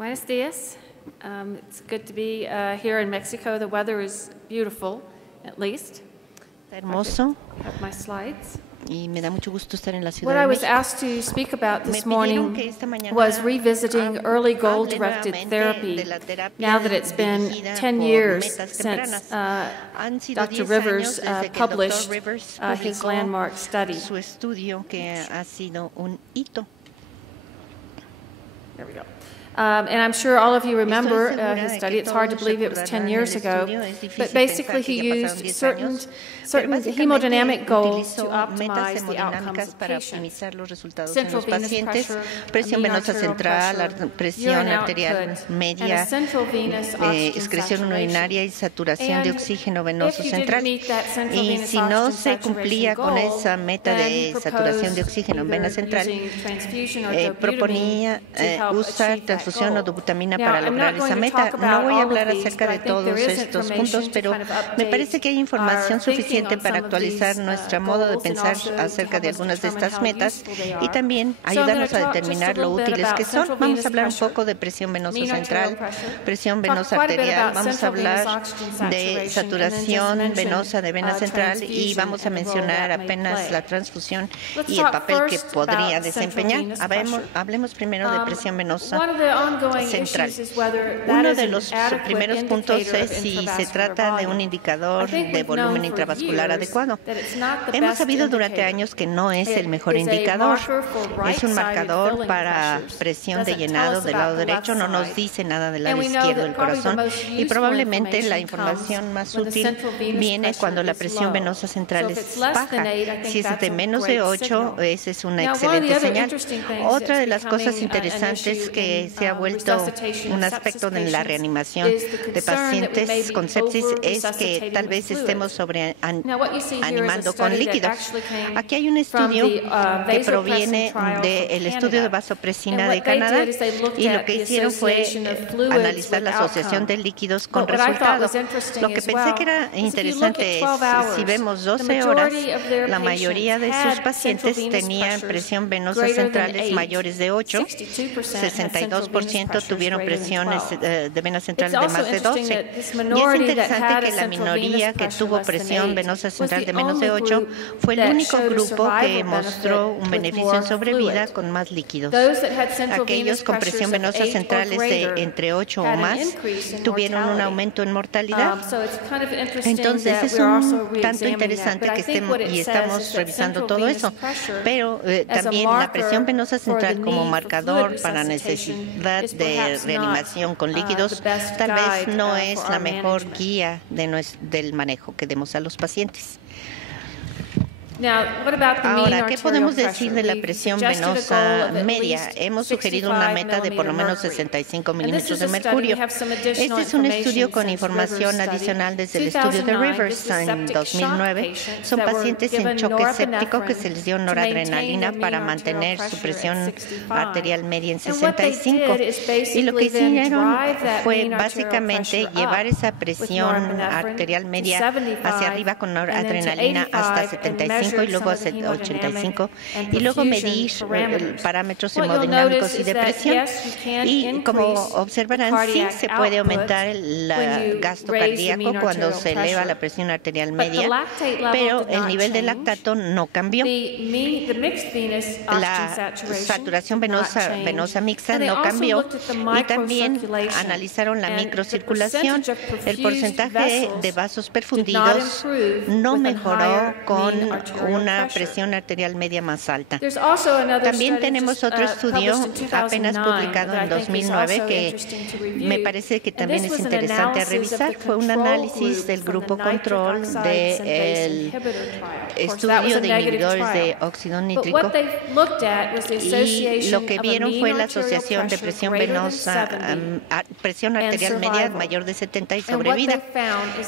Buenos días. It's good to be here in Mexico. The weather is beautiful, at least. Está hermoso I have my slides. y me da mucho gusto estar en la Ciudad What de I was México. asked to speak about Me this pidieron que morning esta mañana was revisiting early hable goal-directed nuevamente therapy, de la terapia now that it's been dirigida 10 por years metas since tempranas. Han sido Dr. 10 Rivers años desde que el published Dr. Rivers his publicó landmark study. su estudio, que ha sido un hito. There we go. And I'm sure all of you remember Estoy segura his de study. que It's hard to todos believe it was 10 recordarán years el ago. estudio. Es difícil But pensar basically, que he ya pasaron used 10 certain años. Pero básicamente hemodynamic goals to utilizó metas optimize the outcomes hemodinámicas of para patients. optimizar los resultados en Central los venous pacientes: pressure, presión mean venosa arterial central, pressure, presión urine arterial output, and media, a central venous oxygen excreción saturation. urinaria y saturación de And oxígeno venoso if you didn't central. meet that central Y venous si no oxygen se cumplía saturation con goal, esa meta then de he saturación de proposed oxígeno en vena either central, using transfusion or proponía dobutamine to help usar achieve that transfusión o goal. dobutamina Now, para I'm lograr not esa going to meta. talk No about voy a all hablar of these, acerca but de I think there todos is estos information puntos, to pero kind of me update parece que hay información our thinking suficiente on para some of these actualizar nuestro modo de goals and pensar also to acerca de help us algunas de determine estas how metas useful they y are. también So I'm going ayudarnos to a talk just a determinar lo little bit útiles que about son. central Vamos venous a hablar un pressure, poco de presión venosa mean arterial central, pressure, presión talk venosa quite a bit arterial, about vamos a central venous hablar oxygen de saturation, and then just saturación mention venosa de vena central y transfusion vamos a and the role mencionar that may apenas play. la transfusión Let's y el talk papel que first podría about central desempeñar. venous pressure. Hablemos primero de presión venosa One of the ongoing central. issues is whether that Uno is de an los adequate primeros puntos indicator es of si se intravascular trata de un volume. indicador I think de we've known volumen for intravascular years adecuado. that it's not the Hemos best sabido durante indicator. años que no es el mejor It is a indicador. marker for Es un right-sided marcador filling para pressures. presión de Doesn't tell llenado us del about lado the derecho, no left nos side. dice nada del And lado we know izquierdo that del probably the corazón. most Y useful probablemente la information información más comes when the útil central venous viene pressure cuando la is presión low. venosa central So if es it's less than baja. 8, I think Si es that's de a menos de great 8, signal. esa es una Now, one of the excelente other señal. interesting things Otra de that's las cosas becoming an interesantes issue que in se ha vuelto resuscitation un of aspecto sepsis en la patients reanimación is the de concern that we may pacientes be con sepsis es que over-resuscitating tal vez with estemos fluids. Now, what you see here is a animando con study that líquidos. actually came Aquí hay un from estudio the que vasopressin proviene trial del from estudio de Canada. vasopresina And de what they Canadá did is they looked y lo at que the hicieron fue association of fluids analizar with la asociación de outcome. líquidos con But what I thought resultado. was interesting Lo que as pensé well que era is if you look interesante at 12 es hours, si vemos the 12 horas, majority of their la mayoría de patients sus had pacientes central venous tenían pressures presión venosa greater than centrales 8. mayores de 8, 62% tuvieron presiones de vena central de más de 12. Y es interesante que la minoría que tuvo presión venosa central de menos de 8 fue el único grupo que mostró un beneficio en sobrevida con más líquidos. Aquellos con presión venosa centrales de entre 8 o más tuvieron un aumento en mortalidad. Entonces es un tanto interesante que estamos revisando todo eso, pero también la presión venosa central como marcador para necesidad de reanimación con líquidos tal vez no es la mejor guía del manejo que demos a los pacientes. Ahora, ¿qué podemos decir de la presión venosa media? Hemos sugerido una meta de por lo menos 65 milímetros de mercurio. Este es un estudio con información adicional desde el estudio de Rivers en 2009. Son pacientes en choque séptico que se les dio noradrenalina para mantener su presión arterial media en 65. Y lo que hicieron fue básicamente llevar esa presión arterial media hacia arriba con noradrenalina hasta 75 y luego hacia 85 y luego medir parámetros hemodinámicos y de presión. Y como observarán, sí se puede aumentar el gasto cardíaco cuando se eleva la presión arterial media, pero el nivel de lactato no cambió. La saturación venosa mixta no cambió y también analizaron la microcirculación. El porcentaje de vasos perfundidos no mejoró con una presión arterial media más alta. También tenemos otro estudio apenas publicado en 2009 que me parece que también es interesante revisar. Fue un análisis del grupo control del estudio de inhibidores de óxido nítrico y lo que vieron fue la asociación de presión venosa, presión arterial media mayor de 70 y sobrevida.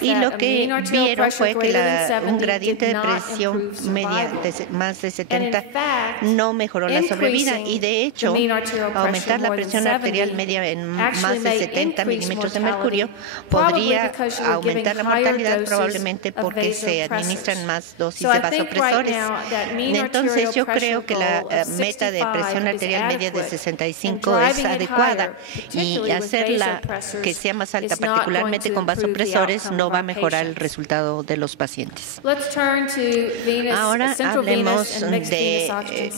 Y lo que vieron fue que un gradiente de presión media de más de 70 no mejoró la sobrevida y de hecho aumentar la presión arterial media en más de 70 milímetros de mercurio podría aumentar la mortalidad probablemente porque se administran más dosis de vasopresores. Entonces yo creo que la meta de presión arterial media de 65 es adecuada y hacerla que sea más alta, particularmente con vasopresores, no va a mejorar el resultado de los pacientes. Ahora hablemos de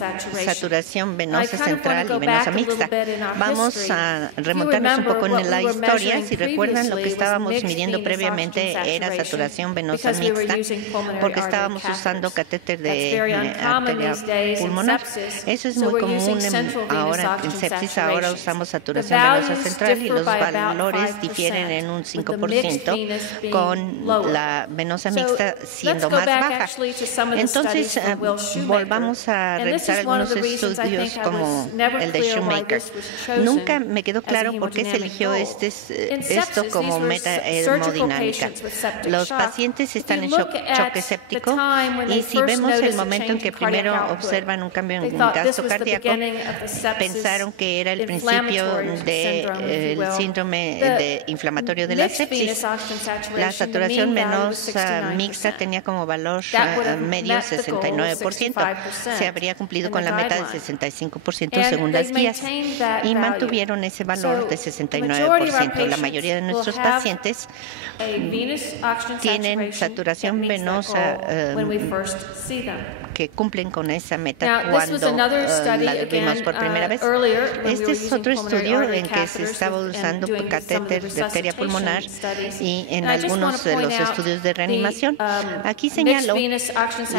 saturación venosa central y venosa mixta. Vamos a remontarnos un poco en la historia. Si recuerdan, lo que estábamos midiendo previamente era saturación venosa mixta, porque estábamos usando catéter de arteria pulmonar. Eso es muy común ahora en sepsis. Ahora usamos saturación venosa central y los valores difieren en un 5%, con la venosa mixta siendo más baja. Entonces, volvamos a revisar algunos estudios como el de Shoemaker. Nunca me quedó claro por qué se eligió esto como meta hemodinámica. Los pacientes están en choque séptico y si vemos el momento en que primero observan un cambio en gasto cardíaco, pensaron que era el principio del síndrome inflamatorio de la sepsis. La saturación venosa mixta tenía como valor medio 69%. Se habría cumplido con la meta de 65% según las guías y mantuvieron ese valor de 69%. La mayoría de nuestros pacientes tienen saturación venosa que cumplen con esa meta cuando la vimos por primera vez. Este es otro estudio en que se estaba usando catéter de arteria pulmonar y en algunos de los estudios de reanimación. Aquí señalo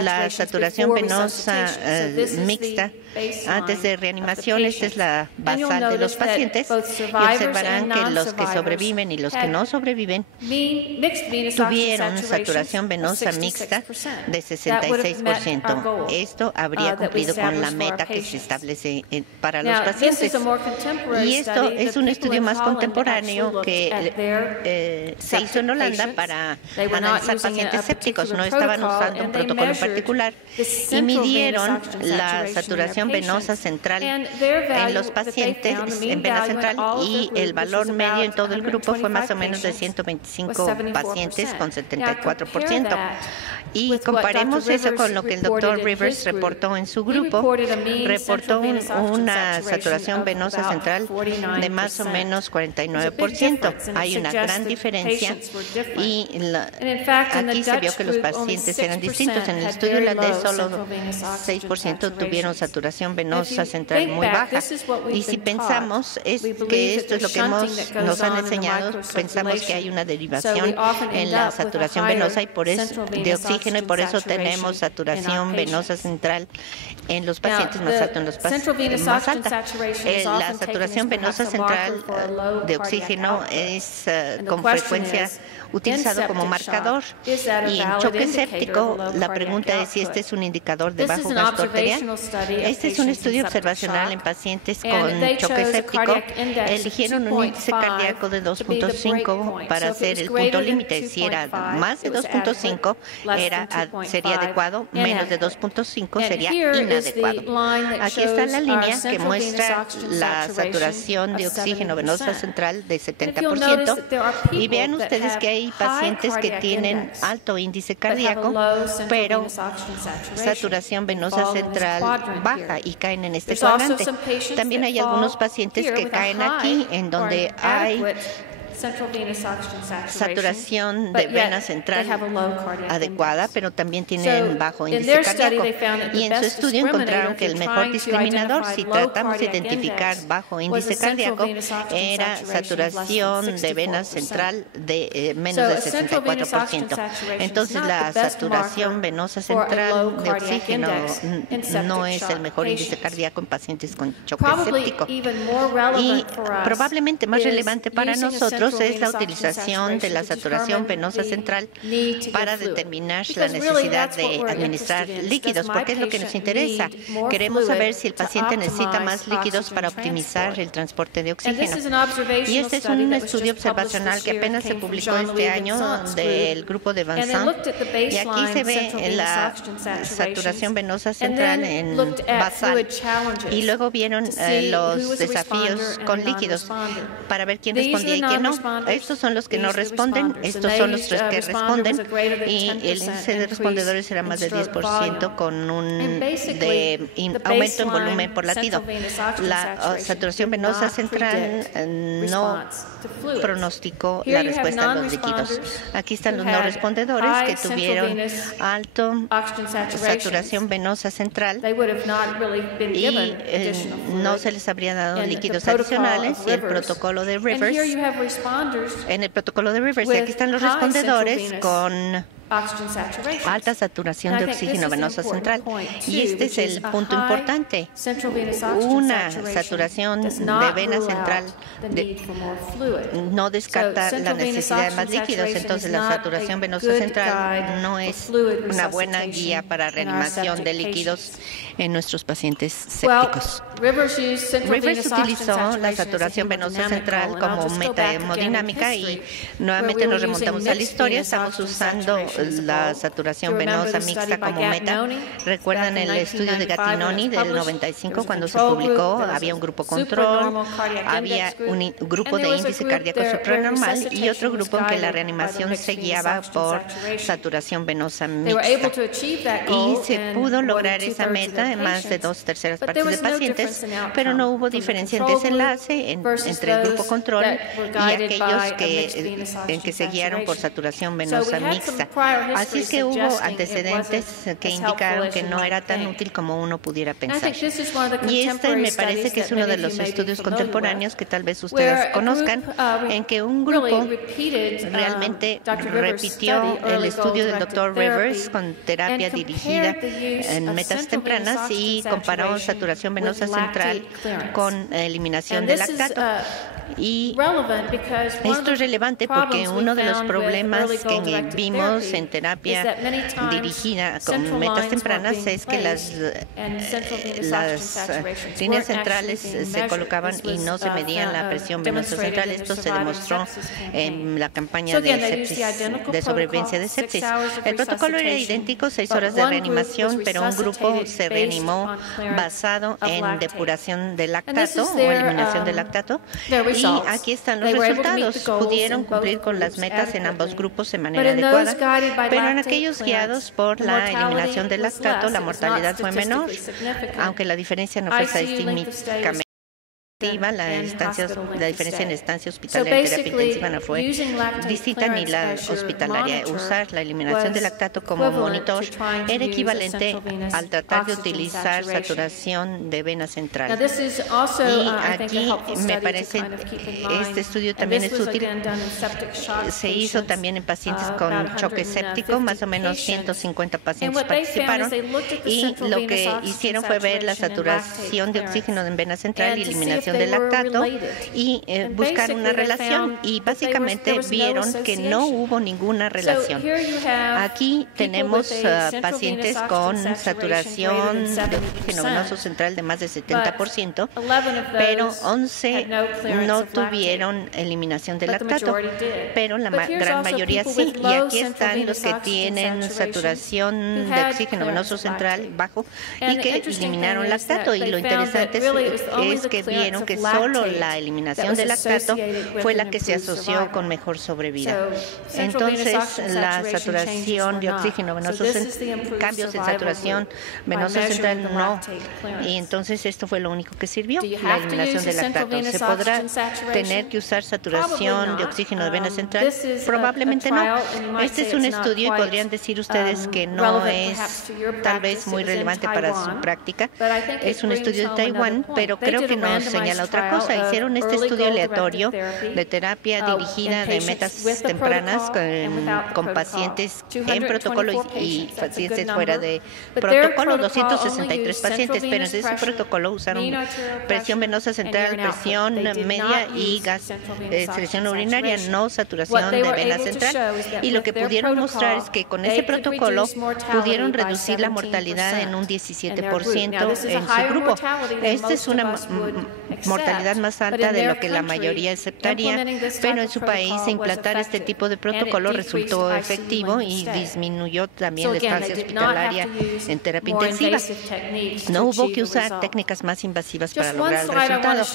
la saturación venosa mixta antes de reanimación. Esta es la basal de los pacientes y observarán que los que sobreviven y los que no sobreviven tuvieron saturación venosa mixta de 66%. Esto habría cumplido con la meta que se establece para los pacientes. Y esto es un estudio más contemporáneo que se hizo en Holanda para analizar pacientes sépticos. No estaban usando un protocolo en particular y midieron la saturación venosa central en los pacientes en vena central y el valor medio en todo el grupo fue más o menos de 125 pacientes con 74%. Y comparemos eso con lo que el doctor Rivers reportó en su grupo. Reportó una saturación venosa central de más o menos 49%. Hay una gran diferencia y aquí se vio que los pacientes eran distintos. En el estudio holandés solo 6% tuvieron saturación venosa central muy baja. Y si pensamos que esto es lo que nos han enseñado, pensamos que hay una derivación en la saturación venosa y por eso de oxígeno y por eso tenemos saturación venosa central en los pacientes más alta, en los pacientes más alta. La saturación venosa central de oxígeno es con frecuencia utilizado como marcador y en choque séptico la pregunta es si este es un indicador de bajo gasto arterial. Este es un estudio observacional en pacientes con choque séptico. Eligieron un índice cardíaco de 2.5 para hacer el punto límite. Si era más de 2.5 sería adecuado, menos de 2.5 sería inadecuado. Aquí está la línea que muestra la saturación de oxígeno venosa central de 70% y vean ustedes que hay pacientes que tienen alto índice cardíaco, pero saturación venosa central baja y caen en este cuadrante. También hay algunos pacientes que caen aquí, en donde hay saturación de vena central adecuada, pero también tienen bajo índice cardíaco. Y en su estudio encontraron que el mejor discriminador, si tratamos de identificar bajo índice cardíaco, era saturación de vena central de menos del 64%. Entonces, la saturación venosa central de oxígeno no es el mejor índice cardíaco en pacientes con choque séptico. Y probablemente más relevante para nosotros nosotros es la utilización de la saturación venosa central para determinar la necesidad de administrar líquidos, porque es lo que nos interesa. Queremos saber si el paciente necesita más líquidos para optimizar el transporte de oxígeno. Y este es un estudio observacional que apenas se publicó este año del grupo de Van Sant. Y aquí se ve la saturación venosa central en basal. Y luego vieron los desafíos con líquidos para ver quién respondía y quién no. Estos son los que no responden, estos son los que responden, y el índice de respondedores era más del 10% con un aumento en volumen por latido. La saturación venosa central no pronosticó la respuesta a los líquidos. Aquí están los no respondedores que tuvieron alto saturación venosa central y no se les habría dado líquidos adicionales. Y el protocolo de Rivers, en el protocolo de Rivers, y aquí están los respondedores con alta saturación de oxígeno venoso central. Y este es el punto importante. Una saturación de vena central no descarta la necesidad de más líquidos. Entonces, la saturación venosa central no es una buena guía para reanimación de líquidos en nuestros pacientes sépticos. Rivers utilizó la saturación venosa central como meta hemodinámica y nuevamente nos remontamos a la historia. Estamos usando la saturación venosa mixta como meta. Recuerdan el estudio de Gattinoni del 95 cuando se publicó, había un grupo control, había un grupo de índice cardíaco supranormal y otro grupo en que la reanimación se guiaba por saturación venosa mixta. Y se pudo lograr esa meta en más de 2/3 partes de pacientes, pero no hubo diferencia en desenlace entre el grupo control y aquellos que se guiaron por saturación venosa mixta. Así es que hubo antecedentes que indicaron que no era tan útil como uno pudiera pensar. Y este me parece que es uno de los estudios contemporáneos que tal vez ustedes conozcan, en que un grupo realmente repitió el estudio del Dr. Rivers con terapia dirigida en metas tempranas y comparó saturación venosa central con eliminación de lactato. Y esto es relevante porque uno de los problemas que vimos en terapia dirigida con metas tempranas es que las líneas centrales se colocaban y no se medían la presión venosa central. Esto se demostró en la campaña de sobrevivencia de sepsis. El protocolo era idéntico, 6 horas de reanimación, pero un grupo se reanimó basado en depuración de lactato o eliminación de lactato. Y aquí están los resultados. Pudieron cumplir con las metas en ambos grupos de manera adecuada, pero en aquellos guiados por la eliminación del lactato, la mortalidad fue menor, aunque la diferencia no fue estadísticamente. La diferencia en estancia hospitalaria en terapia intensiva no fue distinta ni la hospitalaria. Usar la eliminación del lactato como monitor era equivalente al tratar de utilizar saturación de vena central. Y aquí me parece, este estudio también es útil. Se hizo también en pacientes con choque séptico, más o menos 150 pacientes participaron, y lo que hicieron fue ver la saturación de oxígeno en vena central y eliminación de lactato y buscar una relación, y básicamente vieron que no hubo ninguna relación. Aquí tenemos pacientes con saturación de oxígeno venoso central de más de 70%, pero 11 no tuvieron eliminación de lactato, pero la gran mayoría sí. Y aquí están los que tienen saturación de oxígeno venoso central bajo y que eliminaron lactato, y lo interesante es que vieron que solo la eliminación del lactato fue la que se asoció con mejor sobrevida. Entonces, la saturación de oxígeno venoso central, cambios en saturación venosa central no. Y entonces esto fue lo único que sirvió, la eliminación del lactato. ¿Se podrá tener que usar saturación de oxígeno de vena central? Probablemente no. Este es un estudio y podrían decir ustedes que no es tal vez muy relevante para su práctica. Es un estudio de Taiwán, pero creo que nos señala otra cosa. Hicieron este estudio aleatorio de terapia dirigida de metas tempranas con pacientes en protocolo y pacientes fuera de protocolo, 263 pacientes, pero en ese protocolo usaron presión venosa central, presión media y secreción urinaria, no saturación de vena central. Y lo que pudieron mostrar es que con ese protocolo pudieron reducir la mortalidad en un 17% en su grupo. Esta es una mortalidad más alta de lo que la mayoría aceptaría, pero en su país implantar este tipo de protocolo resultó efectivo y disminuyó también la estancia hospitalaria en terapia intensiva. No hubo que usar técnicas más invasivas para lograr el resultado.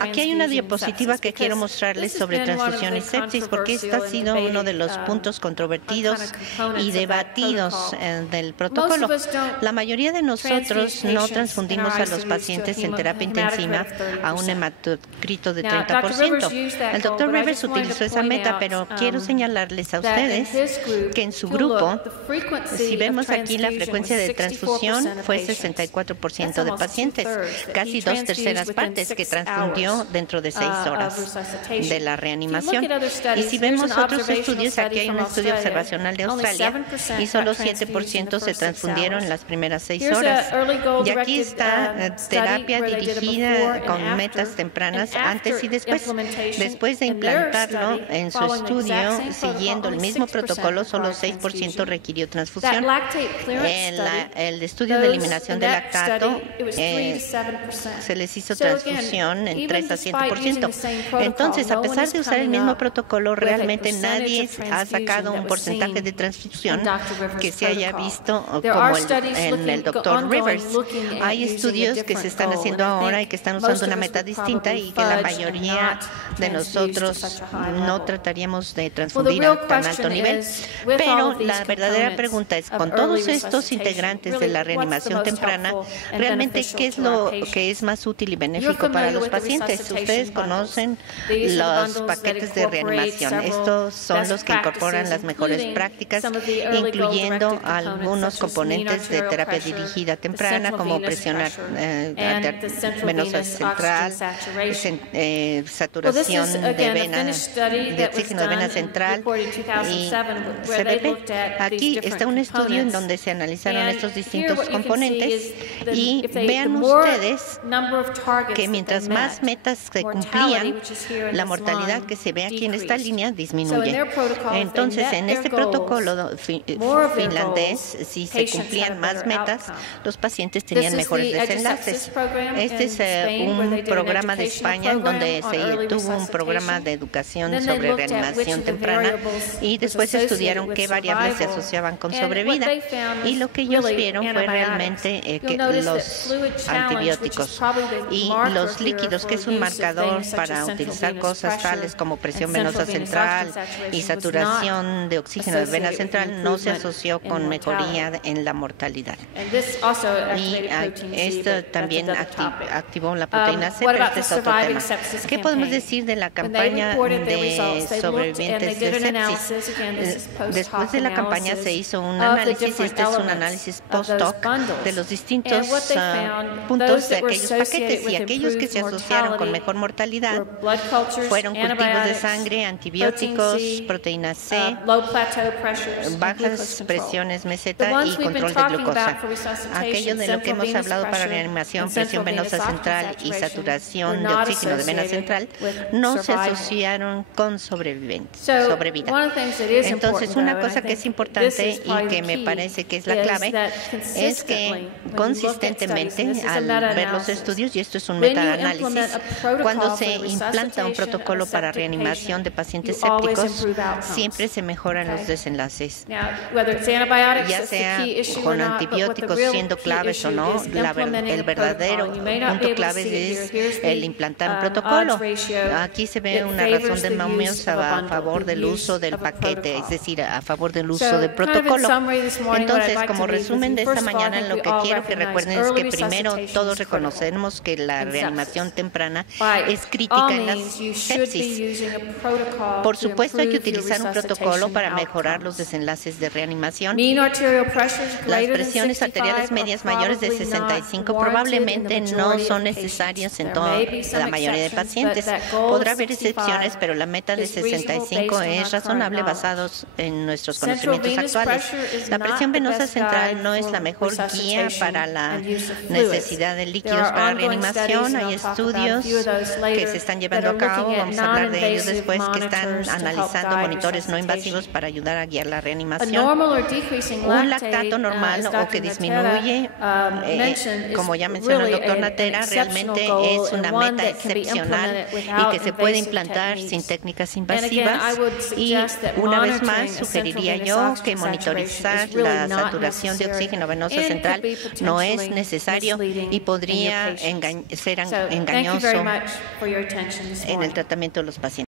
Aquí hay una diapositiva que quiero mostrarles sobre transfusión y sepsis, porque este ha sido uno de los puntos controvertidos y debatidos del protocolo. La mayoría de nosotros no transfundimos a los pacientes en terapia intensiva a un hematocrito de 30%. El Dr. Rivers utilizó esa meta, pero quiero señalarles a ustedes que en su grupo, si vemos aquí la frecuencia de transfusión, fue 64% de pacientes, casi 2/3 partes que transfundió dentro de 6 horas de la reanimación. Y si vemos otros estudios, aquí hay un estudio observacional de Australia y solo 7% se transfundieron en las primeras 6 horas. Y aquí está terapia dirigida con metas tempranas antes y después. Después de implantarlo en su estudio, siguiendo el mismo protocolo, solo 6% requirió transfusión. El estudio de eliminación de lactato se les hizo transfusión en 3 a 7%. Entonces, a pesar de usar el mismo protocolo, realmente nadie ha sacado un porcentaje de transfusión que se haya visto como en el Dr. Rivers. Hay estudios que se están haciendo ahora y que están usando una meta distinta y que la mayoría de nosotros no trataríamos de transfundir a tan alto nivel. Pero la verdadera pregunta es, con todos estos integrantes de la reanimación temprana, realmente, ¿qué es lo que es más útil y benéfico para los pacientes? Ustedes conocen los paquetes de reanimación. Estos son los que incorporan las mejores prácticas, incluyendo algunos componentes de terapia dirigida temprana, como presión venosa central, saturación de oxígeno de vena central y CBP. Aquí está un estudio en donde se analizaron estos distintos componentes y vean ustedes que mientras más metas se cumplían, la mortalidad que se ve aquí en esta línea disminuye. Entonces, en este protocolo finlandés, si se cumplían más metas, los pacientes tenían mejores desenlaces. Este es un programa de España en donde se tuvo un programa de educación sobre reanimación temprana y después estudiaron qué variables se asociaban con sobrevida. Y lo que ellos vieron fue realmente que los antibióticos y los líquidos, que es un marcador para utilizar cosas tales como presión venosa central y saturación de oxígeno de vena central, no se asoció con mejoría en la mortalidad. Y esto también activó la proteína C, pero este es otro tema. ¿Qué podemos decir de la campaña de sobrevivientes de sepsis? Después de la campaña se hizo un análisis, y este es un análisis post-hoc de los distintos puntos de aquellos paquetes, y aquellos que se asociaron con mejor mortalidad fueron cultivos de sangre, antibióticos, proteína C, bajas presiones meseta y control de glucosa. Aquello de lo que hemos hablado para reanimación, presión venosa central y saturación de oxígeno de vena central, no se asociaron con sobrevida. Entonces, una cosa que es importante y que me parece que es la clave es que consistentemente, al ver los estudios, y esto es un metaanálisis, cuando se implanta un protocolo para reanimación de pacientes sépticos, siempre se mejoran los desenlaces. Ya sea con antibióticos siendo claves o no, el verdadero punto clave es el implantar un protocolo. Aquí se ve una razón de momios a favor del uso del paquete, es decir, a favor del uso del protocolo. Entonces, como resumen de esta mañana, lo que quiero que recuerden es que primero todos reconocemos que la reanimación temprana es crítica en la sepsis. Por supuesto, hay que utilizar un protocolo para mejorar los desenlaces de reanimación. Las presiones arteriales medias mayores de 65 probablemente no son necesarias necesarias en la mayoría de pacientes. Podrá haber excepciones, pero la meta de 65 es razonable basados en nuestros conocimientos actuales. La presión venosa central no es la mejor guía para la necesidad de líquidos para reanimación. Hay estudios que se están llevando a cabo, vamos a hablar de ellos después, que están analizando monitores no invasivos para ayudar a guiar la reanimación. Un lactato normal o que disminuye, como ya mencionó el doctor Natera, realmente es una meta excepcional y que se puede implantar sin técnicas invasivas. Y una vez más, sugeriría yo que monitorizar la saturación de oxígeno venoso central no es necesario y podría ser engañoso en el tratamiento de los pacientes.